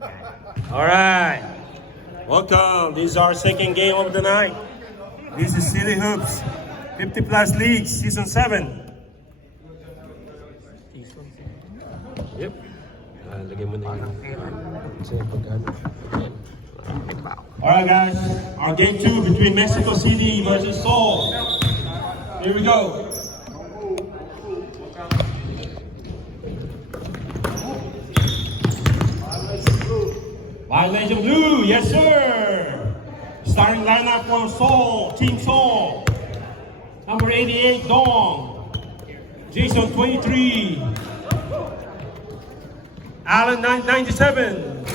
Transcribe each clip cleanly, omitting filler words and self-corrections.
All right. Welcome. This is our second game of the night. This is Silly Hoops 50 Plus League Season 7. Yep. Lagyan mo na yun. Alright guys, our game 2 between Mexico City versus Seoul. Here we go. Violation blue, yes sir. Starting lineup from Seoul, Team Seoul. Number 88, Dong. Jason, 23. Allen, 97.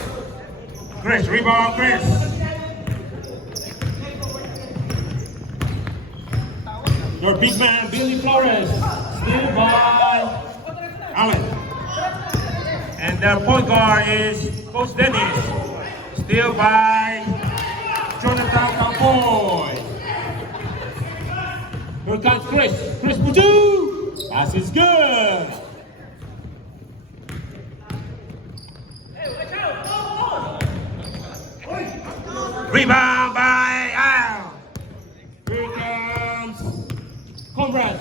Chris, rebound, Chris. Your big man, Billy Flores. Steal by Allen. And the point guard is Coach Dennis. Steal by Jonathan Campoy. Here comes Chris. Chris Puju. Pass is good. Rebound by Al. Here comes Conrad.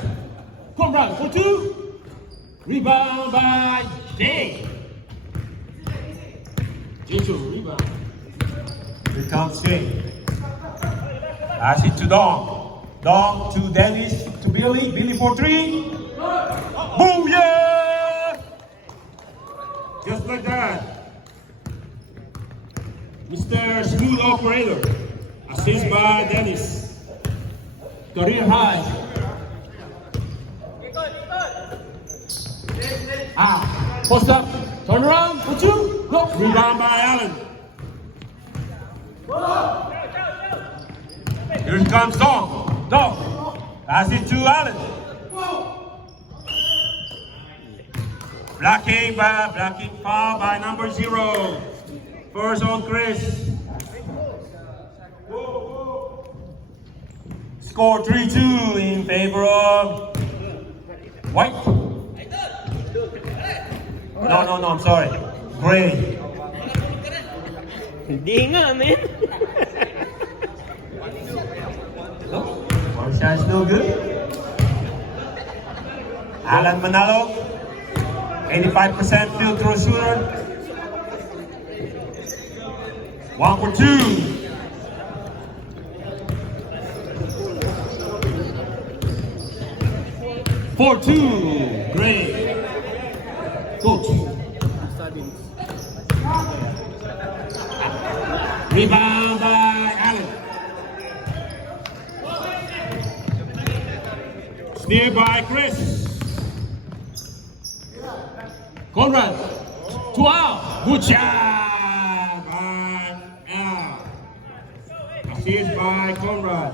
Conrad for 2. Rebound by Jay. Jason, rebound. Here comes Jay. Pass it to Dom. Dom to Dennis, to Billy. Billy for 3. Boom, yeah! Just like that. Mr. Smooth Operator. Assist by Dennis. Career high. Post up. Turn around. For 2. No. Rebound by Allen. Here comes Dom. Dom. Pass it to Allen. Blocking foul by number 0. First on Chris. Score 3-2 in favor of White. No, I'm sorry. Gray. Hindi nga, man. One shot's no good. Alan Manalo, 85% field throw shooter. 1 for 2. For 2. Great. Coach. Rebound by Allen. Steal by Chris. Conrad. 12. Good job by Al. Assist by Conrad.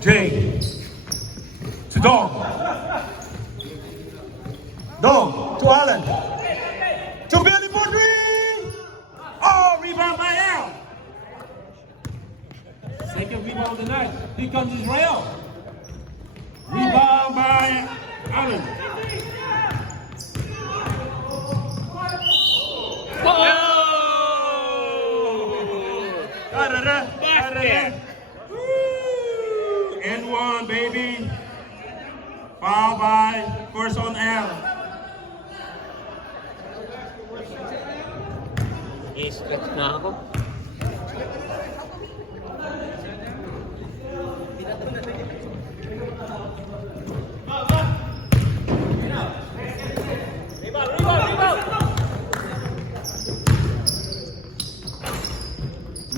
Jay. To Dom. Dom to Allen. To Billy for 3. Oh, rebound by Al. Second rebound of the night. Here comes Israel. Rebound by Allen. N1, baby. Foul by first on L. I-stretch na ako.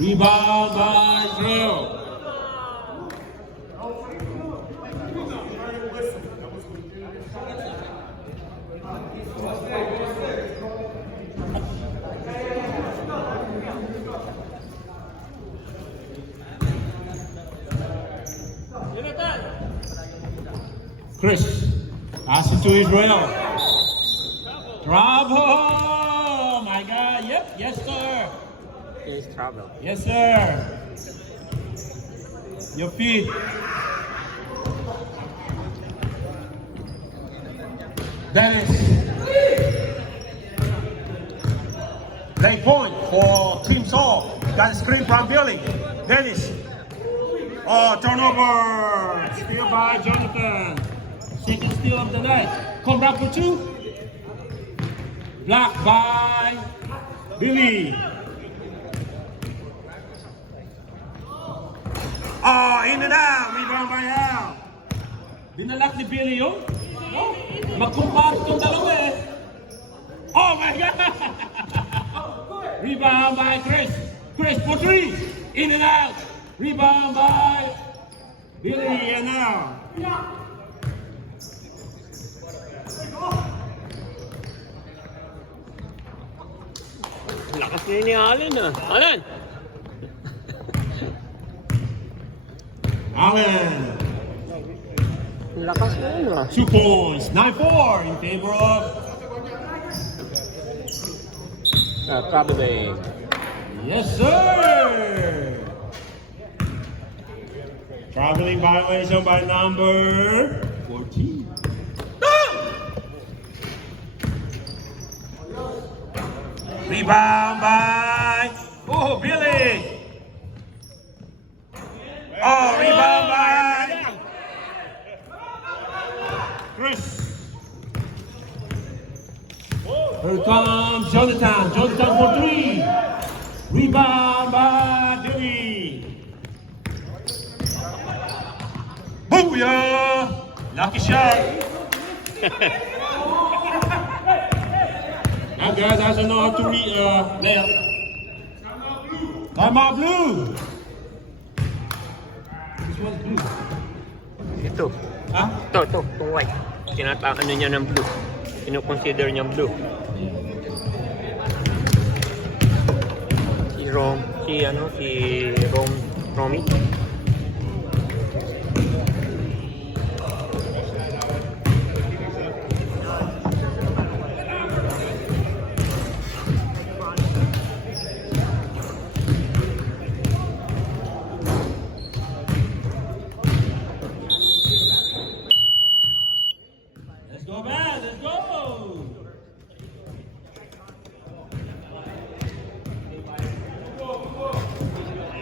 Rebound by Drill. Chris, pass it to Israel. Trouble! Oh my God! Yep, yes sir. Here's trouble. Yes sir. Your feet. Dennis. Play point for Team Seoul. Got a screen from Billy. Dennis. Oh, turnover. Steal by Jonathan. Second steal of the night. Come back for two. Blocked by Billy. Oh, in and out. Rebound by Al. Binalak ni Billy yun. Oh, magkumpara itong dalawa eh. Oh my God! Rebound by Chris. Chris for three. In and out. Rebound by Billy and now. Lakas na ni Allen ah. Allen! Allen. Lakas na yun ah. 2 points. 9-4 in favor of Traveling. yes, sir. Traveling violation by number 14. Rebound by Billy. Oh, rebound by Chris. Here comes Jonathan. Jonathan for three. Rebound by Billy. Booyah! Lucky shot. That guy doesn't know how to layup. Timeout blue. This one's blue. Ito. Huh? Ito. Itong white. Ano niya ng blue. Kino-consider niyang blue. Si Romy. Let's go, man. Let's go.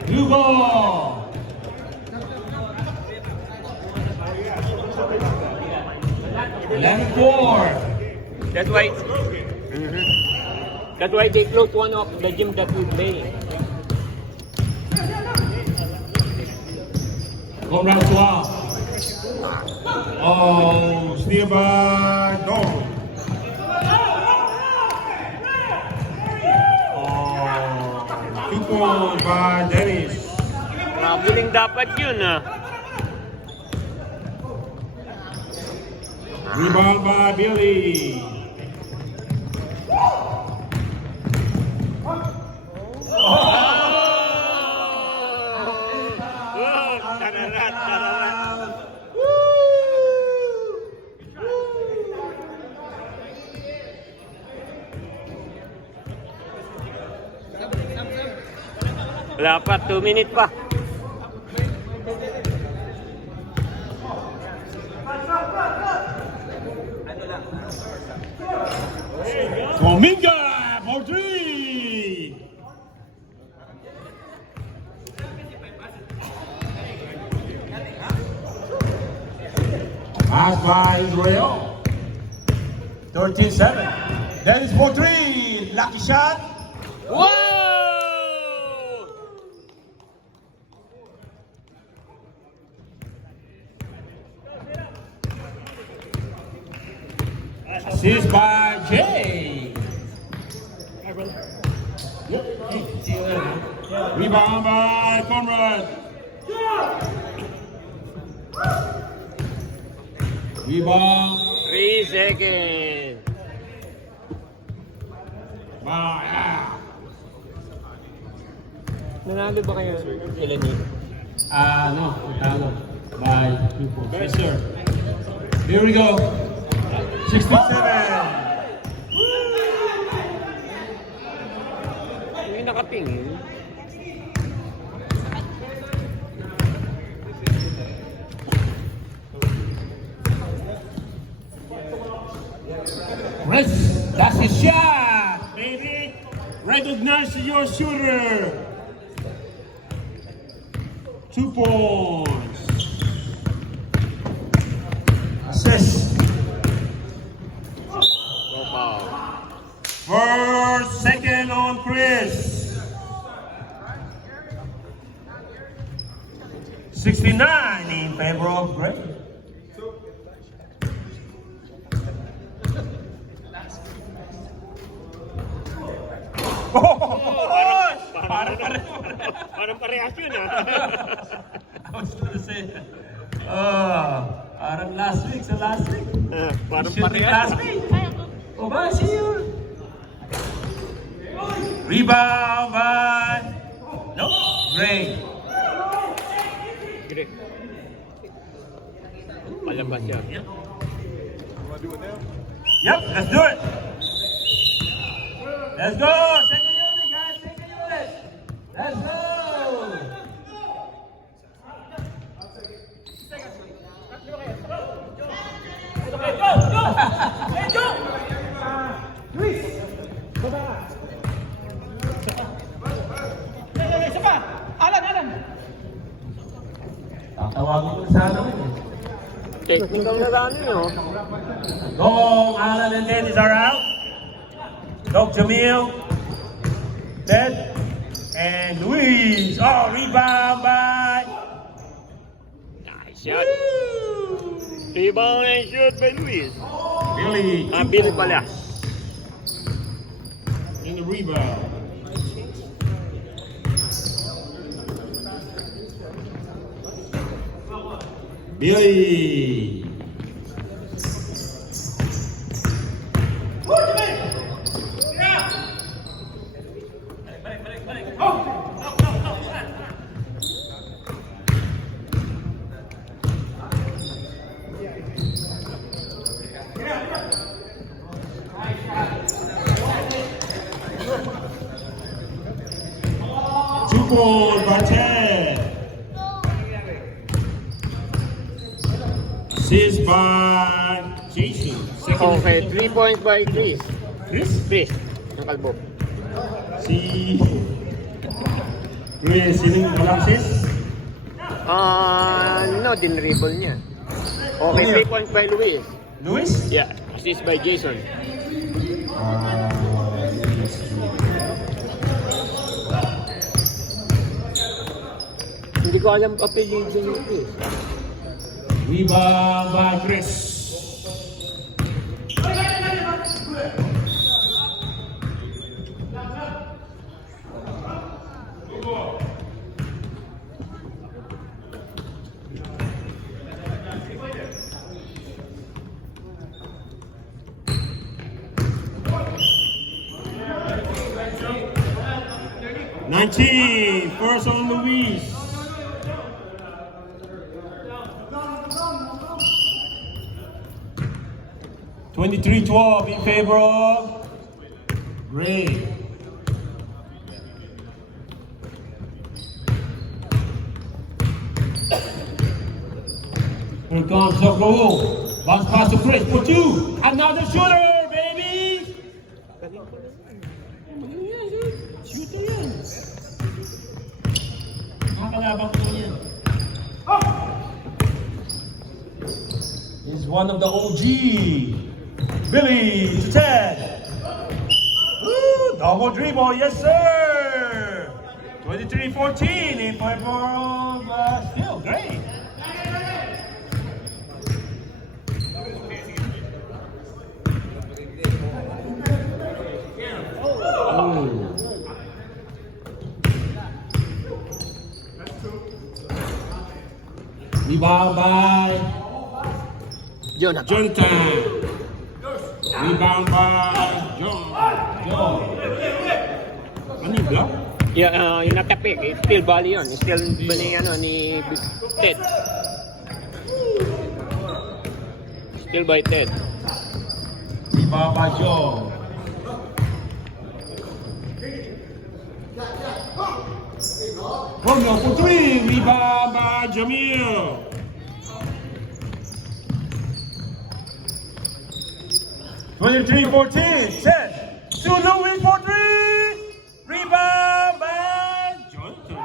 Hugo. Eleven four. That's why. That's why they closed one of the gym that we play. Home run 12. Oh, steal by Dog. Oh, 2 points by Dennis. Traveling dapat yun ah. Rebound by Billy. Wala pa, 2 minutes pa. Dominga for three. Pass by Israel. 13-7. Dennis for three. Lucky shot. Whoa! Assist by Jay. Rebound by Conrad. Rebound 3 seconds. by Al. Nanalo ba kayo sila ni? No, Talo. By 2 points. Yes, sir. Here we go. 67. Hindi nakatingin. That's his shot, baby. Recognize your shooter. 2 points. Assist. No foul. First, second on Chris. 69 in favor of Gray. Parang parehas yun ah. I was gonna say, parang last week. Parang Should be parehas. last week. Oh, ba, see you. Rebound by, no, Gray. Great. Palabas yan. Yep, let's do it. Let's go. Second unit, guys. Second unit. Let's go. Tatawagin ko sa amin. Technical na lang yun. Dong, Alan and Dennis are out. Dog Jamil, Ted, and Luis. Oh, rebound by Nice shot. Rebound and shoot by Luis. Billy. Billy pala. In the rebound. Billy. Two-point by Ted. Assist by Jason. Second Okay, 3 points by Chris. Chris. Chris, yung kalbo. Si Chris, sinong walang assist? No, din-dribble niya. Okay, 3 points by Luis. Luis? Yeah, assist by Jason. Hindi ko alam affiliation ni Chris. Rebound by Chris. First on Luis. (23-12) in favor of Gray. Here comes Zoglo. Bounce pass to Chris for 2. Another shooter, baby. Shooter yan. Nakalabang ko yan. Is one of the OG. Billy to Ted. Ooh, double dribble, yes sir. 23-14 in favor of still great. Rebound by Jonathan. Rebound by John. Ano yung block? Yeah, yung natapik, still bali yun. Still bali ni Ted. Still by Ted. Rebound by John. Romeo for 3. Rebound by Jamil. 23-14. Set. To Louis for three. Rebound by Jonathan.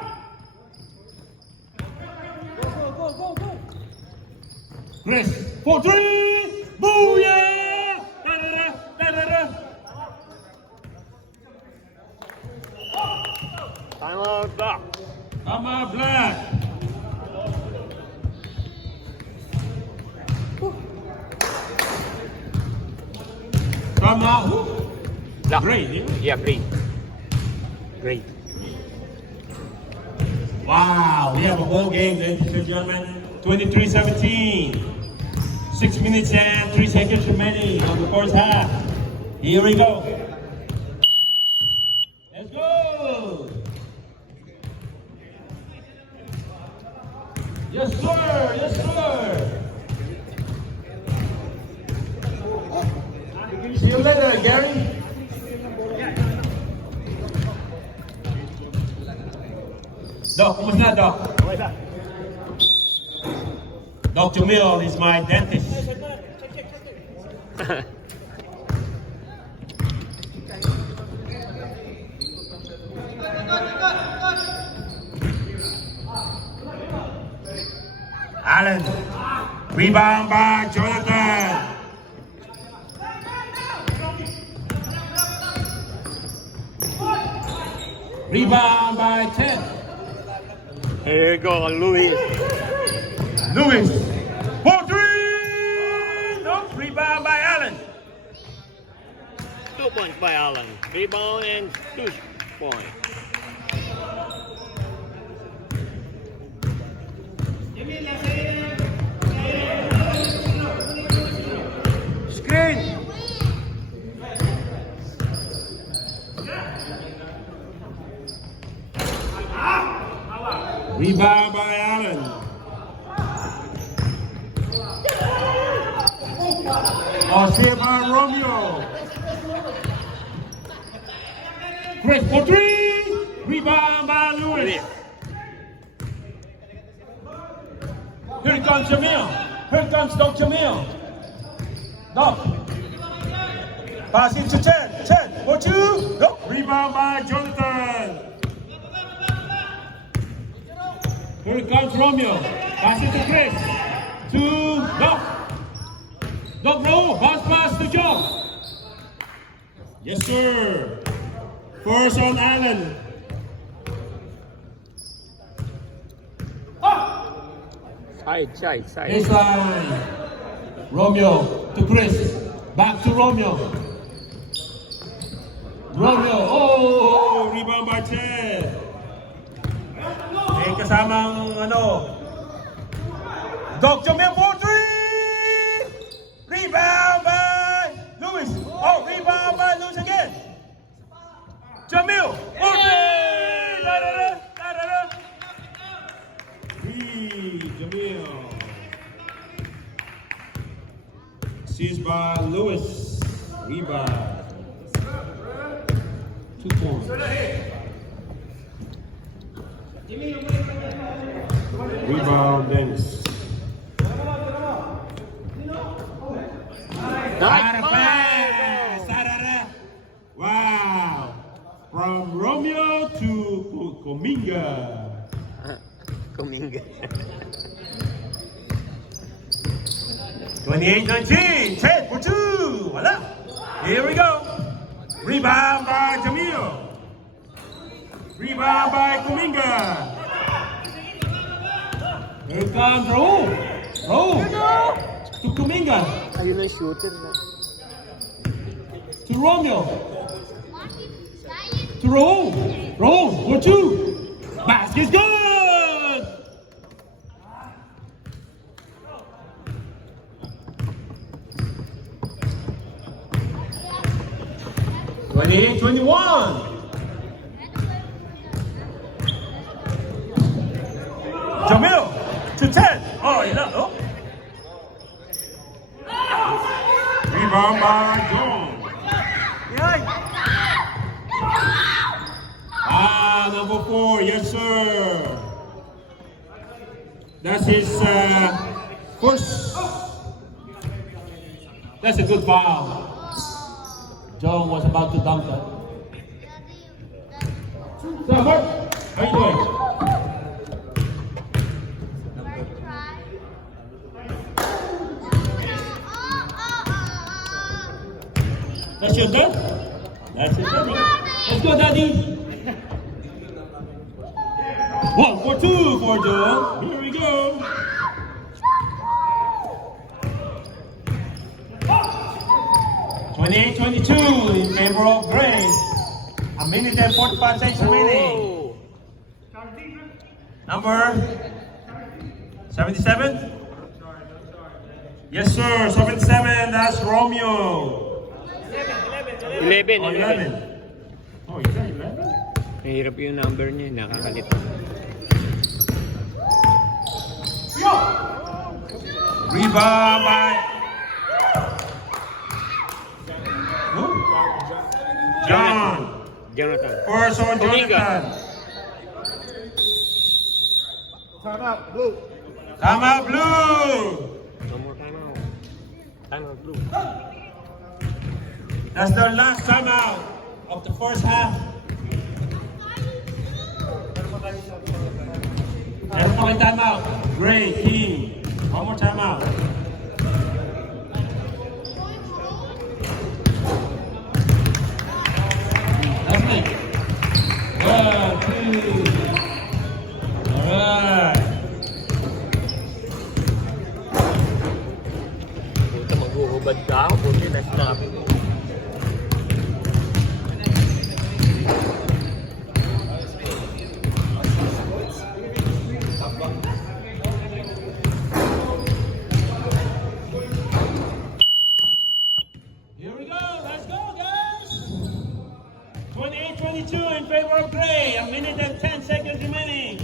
Chris for three. Booyah! Da-da-da, da-da-da. Timeout back. Ama Black. Ama Black. Great, yeah? Yeah, great. Great. Wow, we have a ball game, ladies and gentlemen. 23-17. 6 minutes and 3 seconds remaining on the first half. Here we go. Let's go. Yes, sir. Yes, sir. See you later, Gary. Doc, kumusta, Doc? Dr. Jamil is my dentist. Allen. Rebound by Jonathan. Rebound by Ted. Here you go, Louis. Lewis. For three. No, rebound by Allen. 2 points by Allen. Rebound and 2 points. Screen. Rebound by Allen. Saved by Romeo. Chris for three. Rebound by Lewis. Here comes Jamil. Here comes Doc Jamil. Doc. Pass it to Ted. Ted for two. Doc. Rebound by Jonathan. Here comes Romeo. Pass it to Chris. To Doc. Doc roll. Bounce pass to Joe. Yes, sir. First on Allen. Side. Baseline. Romeo to Chris. Back to Romeo. Romeo. Oh! Rebound by Ted. Eh, kasamang Doc Jamil for three! Rebound by Lewis. Oh, rebound by Lewis again. Jamil for three! Da-da-da. Three, Jamil. Seized by Lewis. Rebound. 2 points. Rebound, Dennis. Wow. From Romeo to Kuminga. Kuminga. 28-19. 10 for 2. Voila. Here we go. Rebound by Jamil. Rebound by Kuminga. Here comes Raul. To Kuminga. Ayun ang shooter na. To Romeo. To Raul for two. Basket's good. 28-21. Jamil to 10. Oh. Rebound by John. Number 4, yes sir. That's his first. That's a good foul. John was about to dunk that. Stafford, how you doing? That's your turn? That's your turn, right? Let's go, Daddy. 1 for 2 for Joe. Here we go. (28-22) in favor of Gray. A minute and 45 seconds remaining. Oh. Number 77? Yes, sir. 77. That's Romeo. 11, Oh, 11. Oh, is that 11? Mahirap yung number niya, nakakalito. Rebound by who? John. Jonathan. First on Omega. Jonathan. Time out, blue. Time out, blue. No more time out. Time out, blue. That's the last time out of the first half. Meron pa kayong time out. Gray, King. One more time out. That's me. 1, 2. Alright. Ito maghuhubad ka ako, buti na sinabi mo. Here we go. Let's go, guys. 28-22 in favor of Gray. A minute and 10 seconds remaining.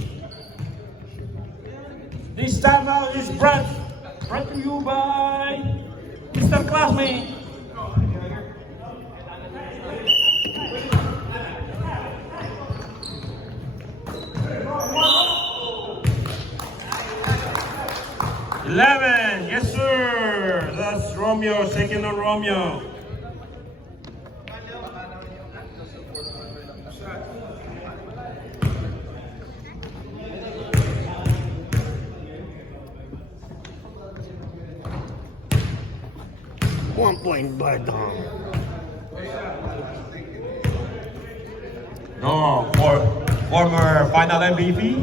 This timeout is brought to you by Mr. Classmate. (11) Yes, sir. That's Romeo. Second on Romeo. One point Badong. No, former final MVP.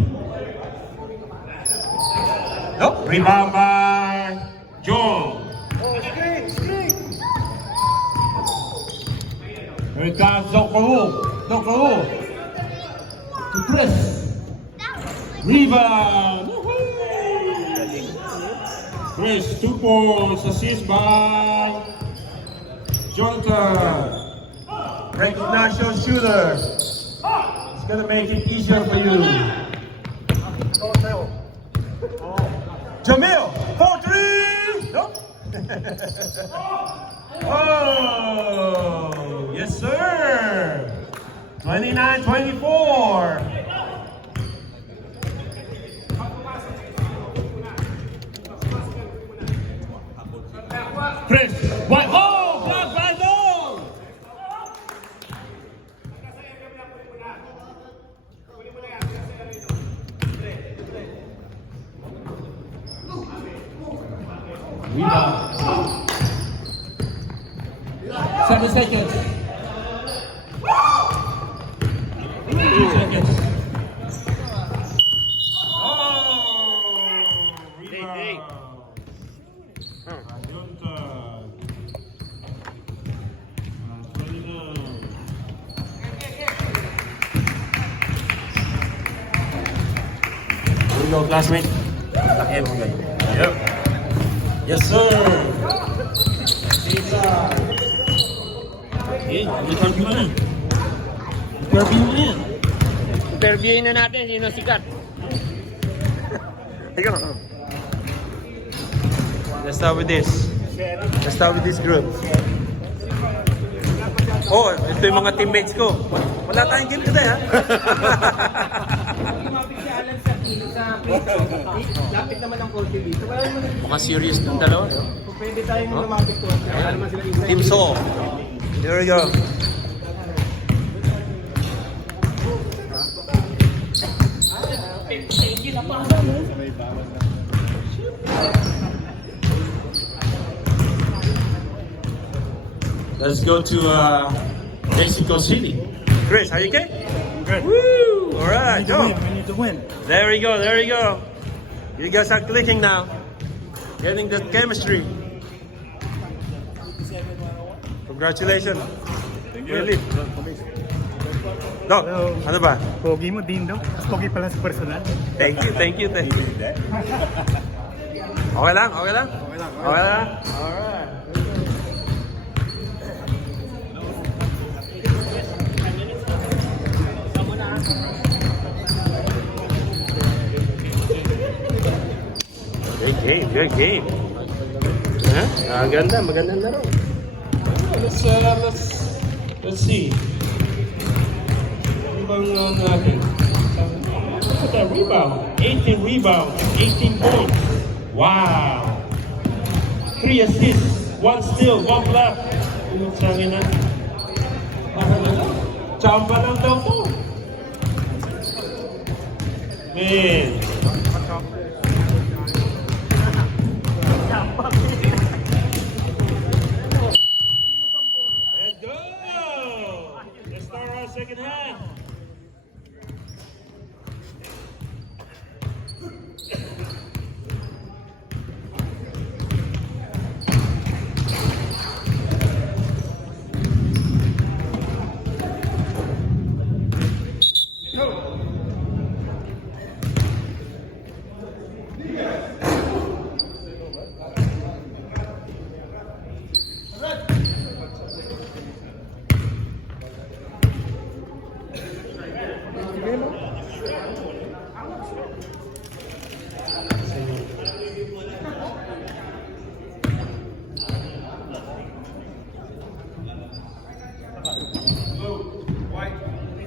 Nope. Rebound by John. Here it comes, Doctor to Chris. Rebound. Woohoo! Chris, 2 points, assist by Jonathan. Recognize your shooter. It's gonna make it easier for you. Jamil, 4-3. Nope. Oh, yes, sir. 29-24. Chris, what? Oh, blocked by Dog. Rebound. 7 seconds. 2 seconds. Oh, Hey. Jonathan. 29. Here we go, classmate. Yep. Yes, sir. Interview mo yan. Interview mo yan. Interviewin na natin, sino sikat. Ikaw. Let's start with this. Let's start with this group. Oh, ito yung mga teammates ko. Wala tayong game today, ha? Lapit naman ang coach dito. Wala naman Mukhang serious ng dalawa. No? kung pwede tayong lumapit to. Wala naman sila isa. Team Saw. Here we go. Let's go to Mexico City. Chris, how you okay? Good. Woo! All right, go. We need to win. There we go. There we go. You guys are clicking now. Getting the chemistry. Congratulations. Really? Doc, ano ba? Pogi mo din daw. Mas pogi pala sa personal. Thank you, thank you, thank you. Okay lang, okay lang? Okay lang? Alright. Good game, good game. Ha? Maganda, maganda laro. Let's see. Rebound natin. Look at that rebound. 18 rebounds, 18 points. Wow. 3 assists, 1 steal, 1 block. Sangin na. Chamba lang daw to. Man. Let's go. Let's start our second half.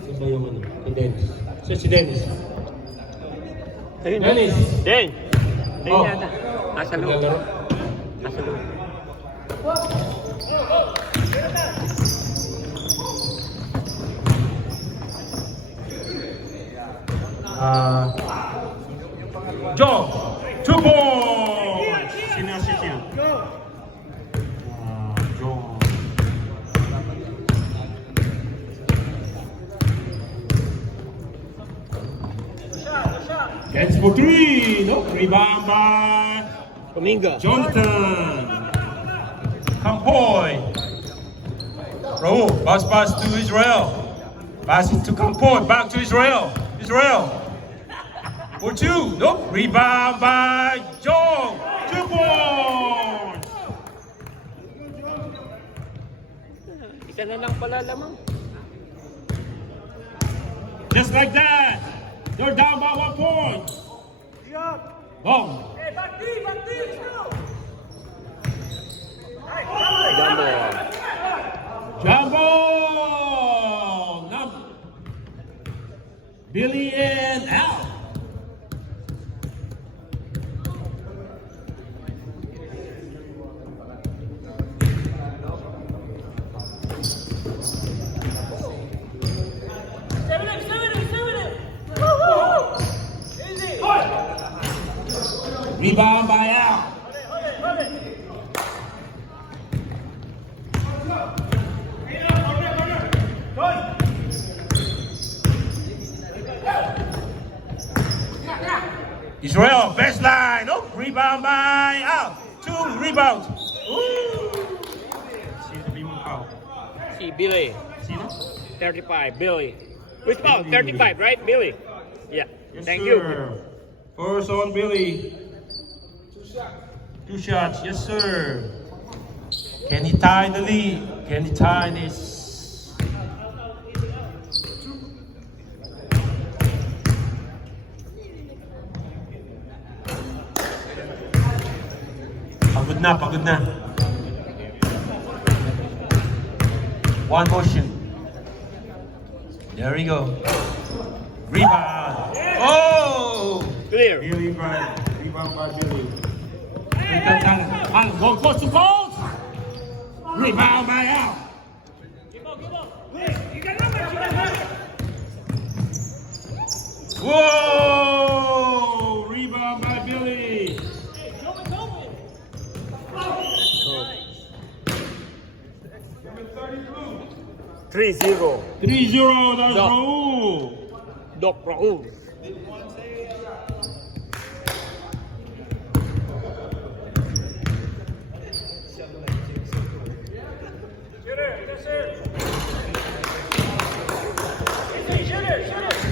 Saan ba yung ano? Si Dennis. Si Dennis. Ayun, Dennis. Den! Den Oh. yata. Nasa loob. Naglalaro? Nasa loob. John, 2 points. Sinasit yan. John. Gets for 3. No, rebound by Kuminga. Jonathan. Campoy. Raul, pass to Israel. Pass it to Campoy, back to Israel. Israel. For 2. Nope. Rebound by Joe. 2 points. Isa na lang pala lamang. Just like that. They're down by 1 point. Boom. Jumbo. Jumbo. Number. Billy and Al. Rebound by Al. Israel, best line. Oh, rebound by Al. 2 rebounds. Ooh. Sino sabi mong foul? Si Billy. Sino? 35, Billy. Which foul? 35, right, Billy? Yeah. Yes, Thank sir. you. First on Billy. 2 shots. Yes, sir. Can he tie the lead? Can he tie this? Pagod na, pagod na. One motion. There we go. Rebound. Oh! Clear. Billy by rebound by Billy. Al, go close to goal. Rebound by Al. Whoa! Rebound by Billy. 3-0. 3-0. That's No. Raul. Doc Raul.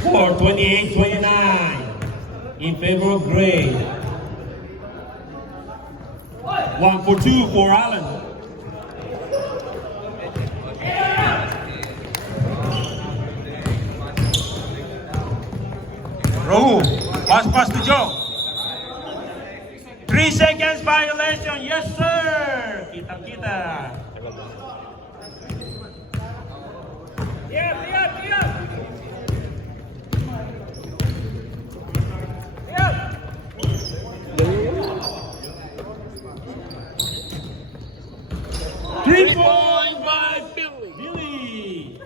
For 28-29 in favor of Gray. 1 for 2 for Allen. Raul, pass to Joe. 3 seconds violation, yes sir. Kita. Three-point by Billy. Billy.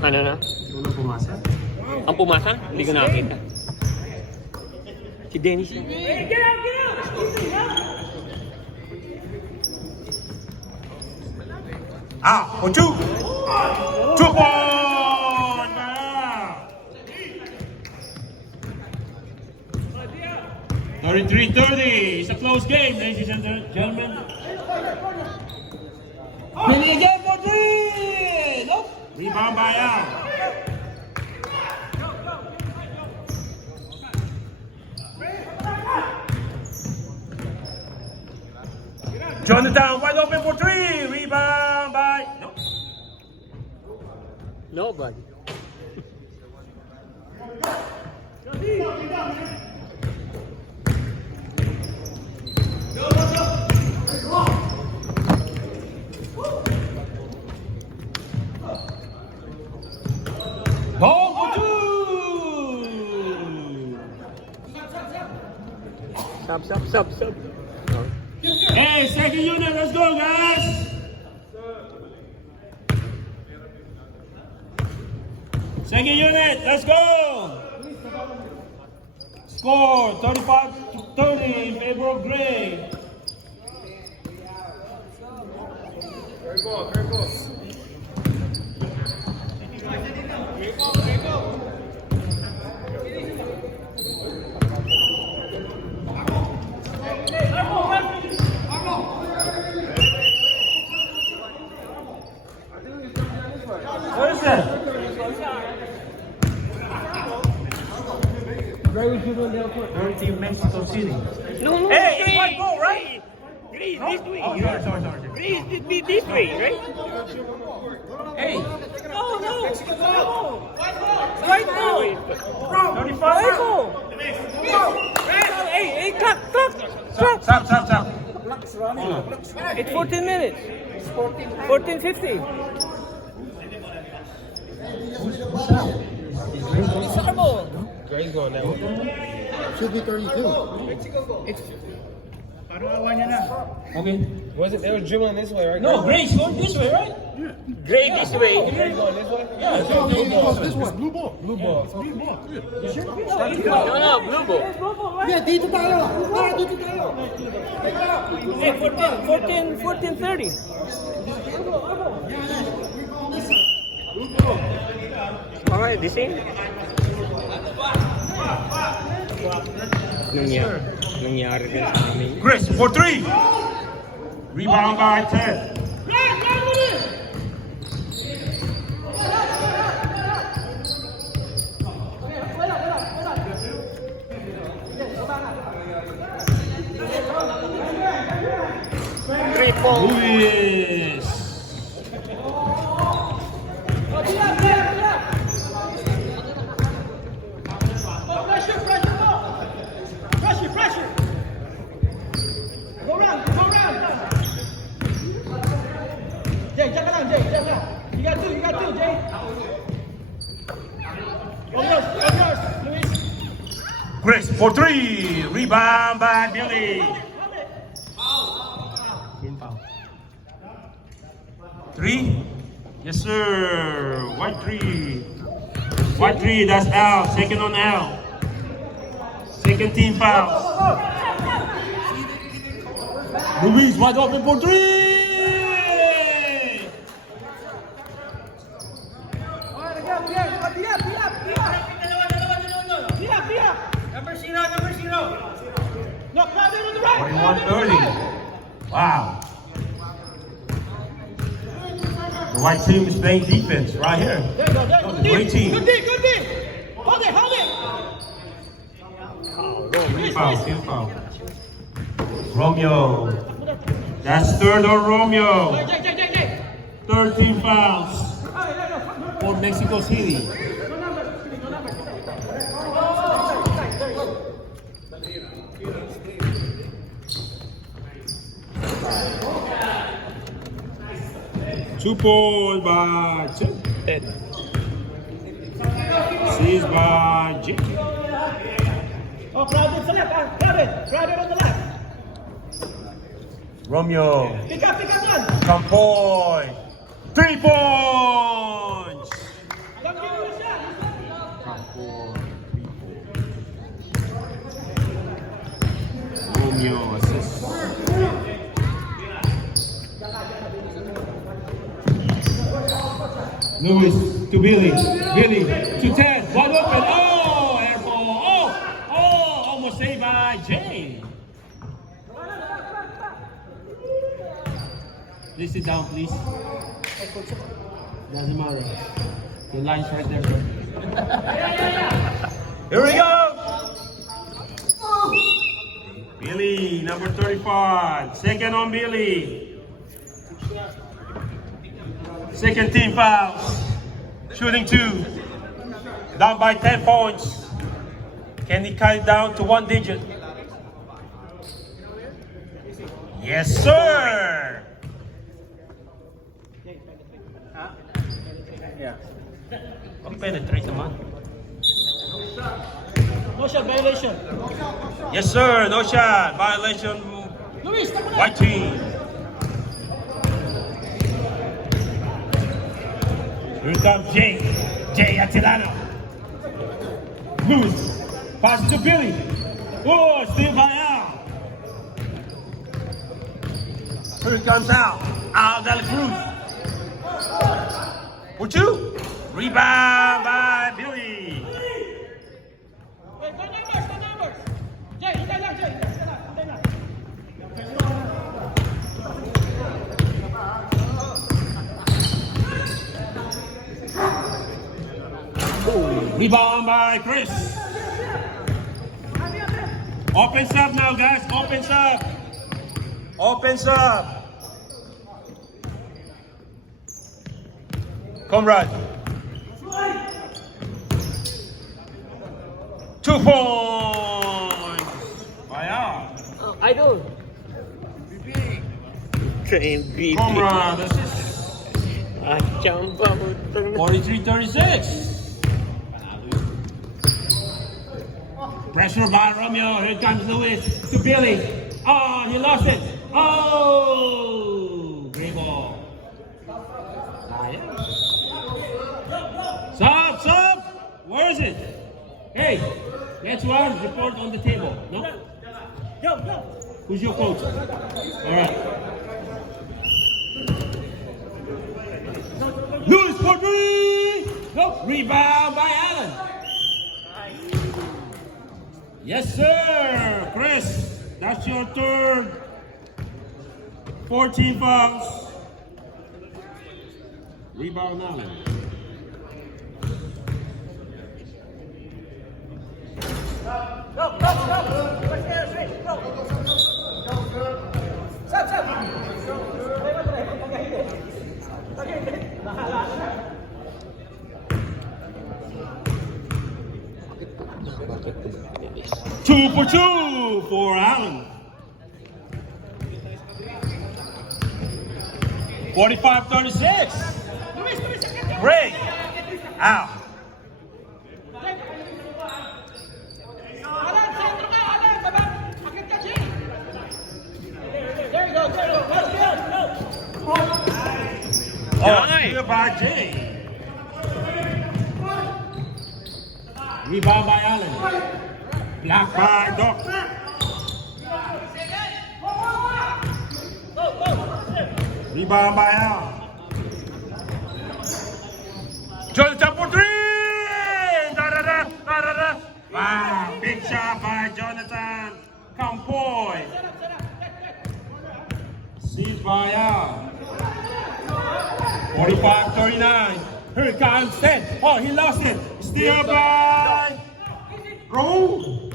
Ano na? Ano pumasa? Ang pumasa? Hindi ko nakakita. Si Dennis. For 2. 2 point. Wow. 33-30. It's a close game, ladies and gentlemen. Billy again for 3. Nope. Rebound by Al. Jonathan wide open for 3. Rebound by. Nope. Nobody. Ball for 2. Sub. Hey, second unit, let's go, guys. Second unit, let's go. Score 35-30 in favor of Gray. What is that? Your team Mexico City. No. Hey, Greece. white ball, right? Greece, this way. Oh, sorry. Greece should be this way, right? Hey, No. White ball! 35. White ball! Hey, cut! Stop. It's 14 minutes. 14:50. Sabo! Should be 32. Paruawan niya na. Okay. Wasn't it was dribbling this way, right? No, Gray's going this way, right? Gray this way. Gray's going this way? Yeah. This way. Blue ball. Blue ball. No, blue ball. Yeah, dito tayo. Dito tayo. Hey, 14:30. Okay, the same. Nangyari din sa amin. Chris for 3. Rebound by 10. Luis. Pressure! Go round! Jay, jump around, Jay. You got two, Jay. Go yours, Luis. Chris for 3. Rebound by Billy. 3? Yes, sir. White 3. White 3, that's Al. Second on Al. Second team foul. Luis wide open for 3. No, crowded on the right. 41-30. Wow. The white team is playing defense right here. There you go, there you go. Great team. Good D, good D. Hold it, hold it. Team foul, team foul. Romeo. That's third on Romeo. Jay. 13 fouls for Mexico City. Two points by Tim. Seized by Jake. Oh, crowded to the left. Crowded on the left. Romeo. Pick up one. Campoy. 3 points. Don't give him a shot. Campoy. 3 points. Romeo assist. Lewis to Billy. Billy to Ted. Wide open. Oh, air ball. Oh, almost saved by Jay. Please sit down, please. Doesn't matter. The line's right there, bro. Here we go. Billy, number 35. Second on Billy. Second team fouls. Shooting 2. Down by 10 points. Can he cut it down to 1 digit? Yes, sir. Penetrate naman. No shot, violation. Yes, sir. No shot. Violation. Luis, come on. White team. Here comes Jay. Jay Atilano. Lewis. Pass to Billy. Oh, still by Al. Here comes Al. Al de la Cruz. For 2. Rebound by Billy. Wait, go numbers. Jay, hintay lang. Rebound by Chris. Opens up now, guys. Opens up. Comrade. 2 points. Wow. Oh, idol. Train BB. Comrade, assist. Chamba. 43-36. Pressure by Romeo. Here comes Lewis to Billy. Oh, he lost it. Oh, great ball. Stop. Where is it? Hey, let's one report on the table. No? Go. Who's your coach? All right. Lewis for 3. No. Rebound by Allen. Yes, sir. Chris, that's your third. 14 fouls. Rebound Allen. Two for 2 for Allen. 45-36. Break. Out. There you go. Let's go. Steal by Jay. Rebound by Allen. Blocked by Doc. Rebound by Al. Jonathan for three! Da-da-da, da-da-da. Wow, big shot by Jonathan Campoy. Seized by Al. 45-39. Here it comes, set. Oh, he lost it. Steal by Raul.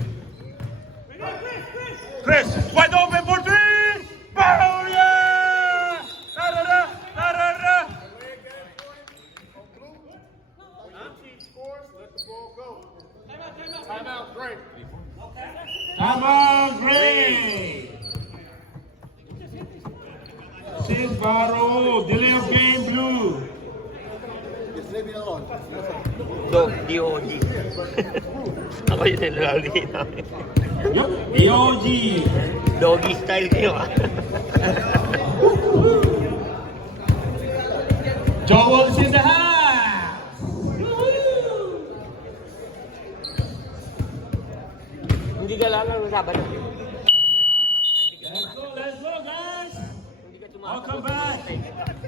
Chris, wide open for three. Oh, yeah! Da-da-da, da-da-da. Timeout, great. Come on, Gray. Seized by Raul. Delay of game, blue. Just leave me alone. DOG. Ako yung nilalagay namin. Yup, DOG. Doggy style kayo ah. Joel's in the house. Hindi ka lalaro sabat. Let's go, guys. Welcome back.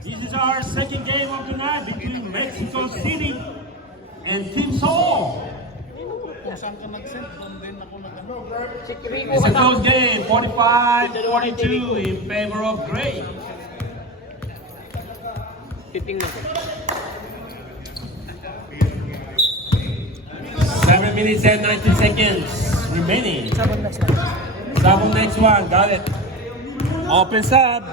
This is our second game of the night between Mexico City and Team Seoul. It's a close game, 45-42 in favor of Gray. Titingnan ko. 7 minutes and 19 seconds remaining. Sub next one, got it. Open sub.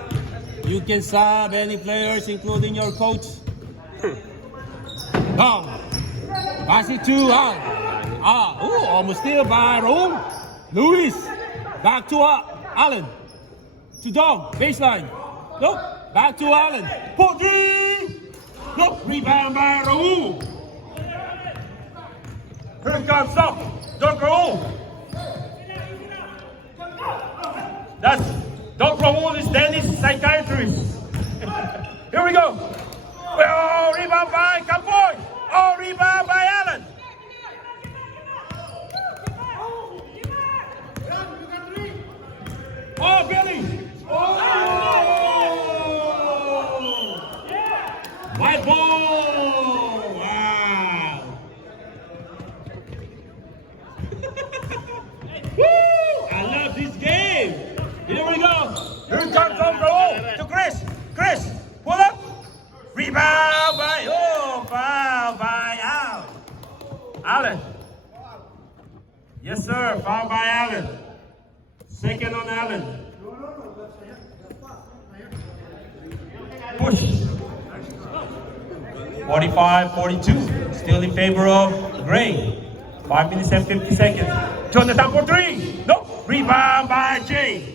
You can sub any players, including your coach. Down. Pass it to Al. Almost steal by Raul. Luis. Back to Allen. To Dom. Baseline. Nope. Back to Allen. For three. Nope. Rebound by Raul. Here it comes. Stop. Don't Raul. That's Doc Raul is Dennis psychiatrist. Here we go. Oh, rebound by Campoy. Oh, rebound by Allen. Oh, Billy. Oh. White ball. Wow. Woo! I love this game. Here we go. Here comes from Raul to Chris. Chris, pull up. Rebound by, foul by Al. Allen. Yes, sir. Foul by Allen. Second on Allen. Push. 45-42. Still in favor of Gray. 5 minutes and 50 seconds. Jonathan for three. No. Rebound by Jay.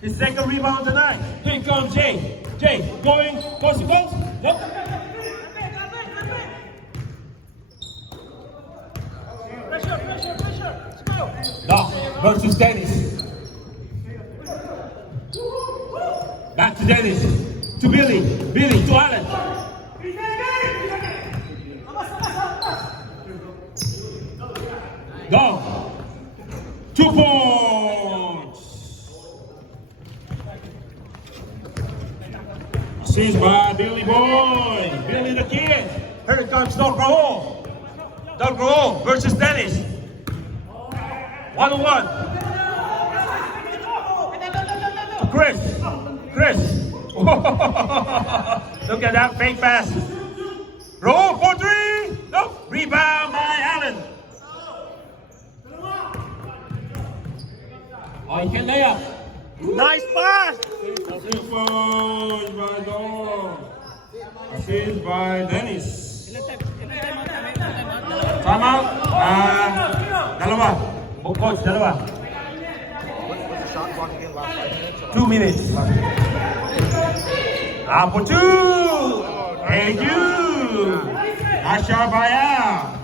His second rebound tonight. Here comes Jay. Jay going coast to coast. Nope. No, versus Dennis. Back to Dennis. To Billy. Billy to Allen. Go. 2 points. Seized by Billy Boy. Billy the Kid. Here it comes Doc Raul. Doc Raul versus Dennis. 1-on-1. To Chris. Chris. Look at that fake pass. Raul for three. No. Rebound by Allen. Oh, he can lay up. Nice pass! Assist by Dom. Assist by Dennis. Timeout. Dalawa. Coach, dalawa. What's the shot clock again? Last 5 minutes? 2 minutes. For two. And you. Asha by Al.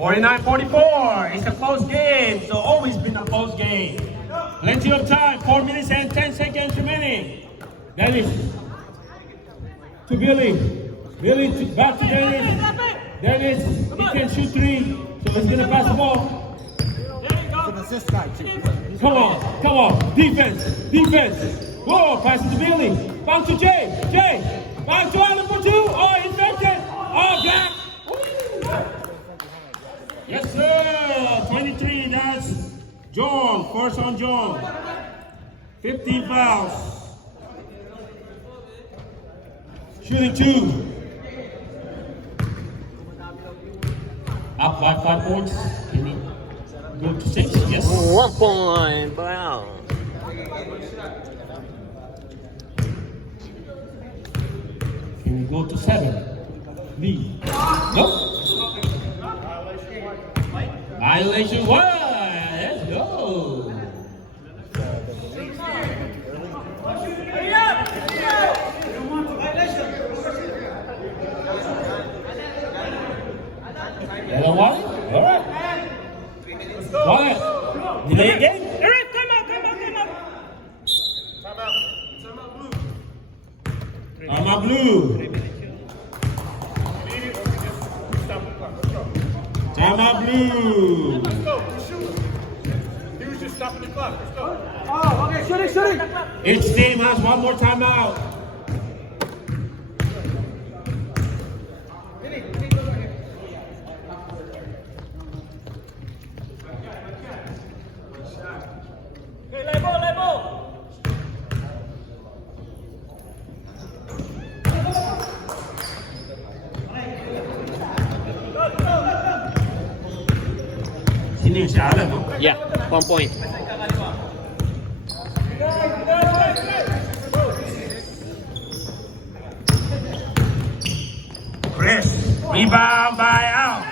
49-44. It's a close game. It's always been a close game. Plenty of time. 4 minutes and 10 seconds remaining. Dennis. To Billy. Billy back to Dennis. Dennis, he can shoot three, so he's gonna pass the ball. He's an assist guy, too. Come on. Defense. Whoa, pass it to Billy. Bounce to Jay. Bounce to Allen for two. Oh, he's vacant. Oh, back. Yes, sir. 23, that's John. First on John. 15 fouls. Shooting two. Up by 5 points. Can he go to 6? Yes. 1 point. Wow. Can we go to 7? Lead. Nope. Violation 1. Let's go. Yellow one? All right. What? Delay again? All right, come on. I'm a blue. Time out blue. He was just stopping the clock. Let's go. Oh, okay, shoot it. Each team has one more timeout. Okay, label. Sino yung si Alan, no? Yeah, 1 point. Chris. Rebound by Al.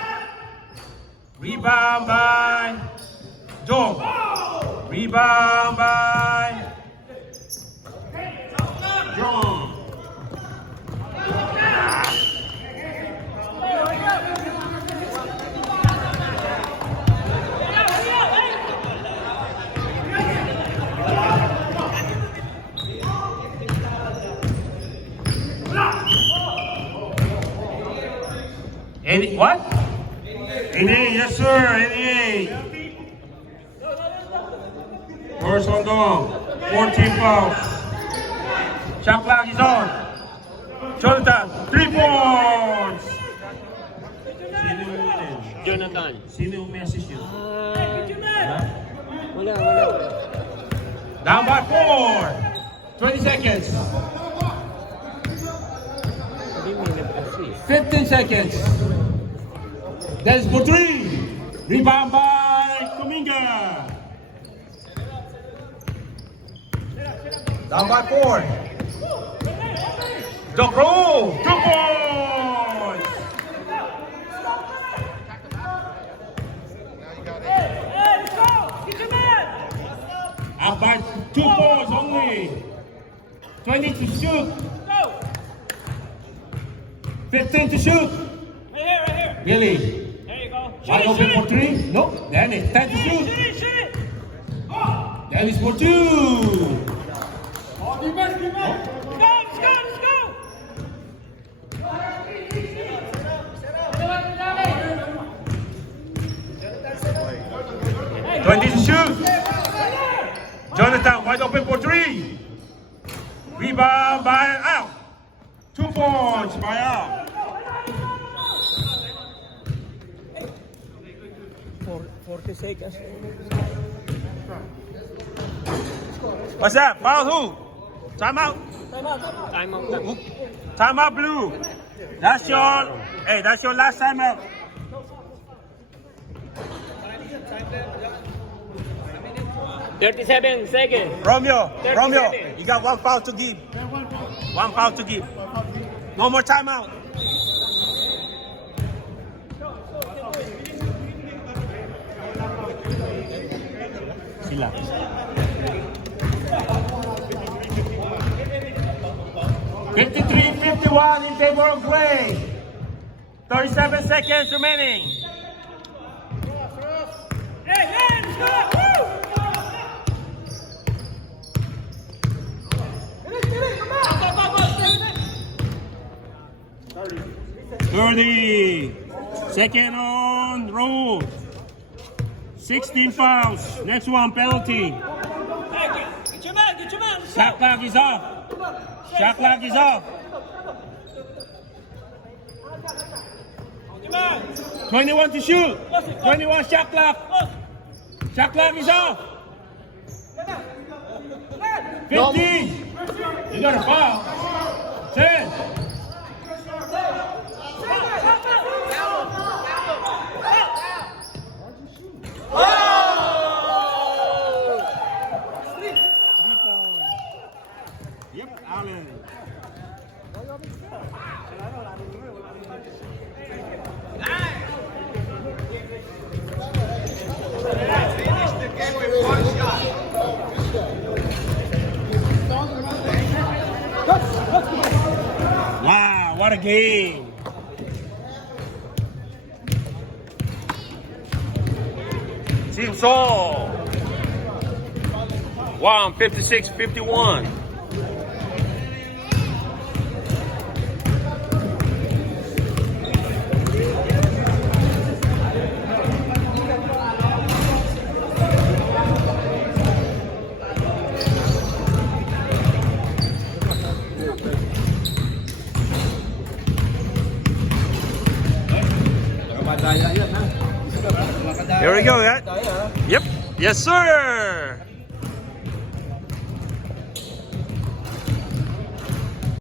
Rebound by Joe. Rebound by John. What? NA, yes sir, NA. First on dong, 14 fouls. Shot clock is on. Jonathan, 3 points. Jonathan. Sino yung message yun? Wala. Down by 4. 20 seconds. 15 seconds. That's for 3. Rebound by Kuminga. Down by 4. Doc roll. 2 points. Up by 2 points only. 20 to shoot. 15 to shoot. Right here. Billy. There you go. Wide open for 3. No. Dennis. 10 to shoot. Shoot it. Dennis for 2. Let's go. 20 to shoot. Jonathan wide open for 3. Rebound by Al. 2 points by Al. 40 seconds. What's that? Foul who? Timeout. Time out. Timeout blue. That's your last timeout. $37 seconds. Romeo, 37. you got 1 foul to give. 1 foul to give. No more timeout. Sila. $53-51 in favor of Gray. 37 seconds remaining. Let's go. Come on. Jordy. Second on roll. 16 fouls. Next one, penalty. Hey, get your man, get your man. Shot clock is off. Shot clock is off. Get your man. 21 to shoot. 21 shot clock. Shot clock is off. 15. You got a foul. 10. Yep, Allen. Wow, what a game. Team Saul. 56-51. Here we go, right? Yep. Yes, sir.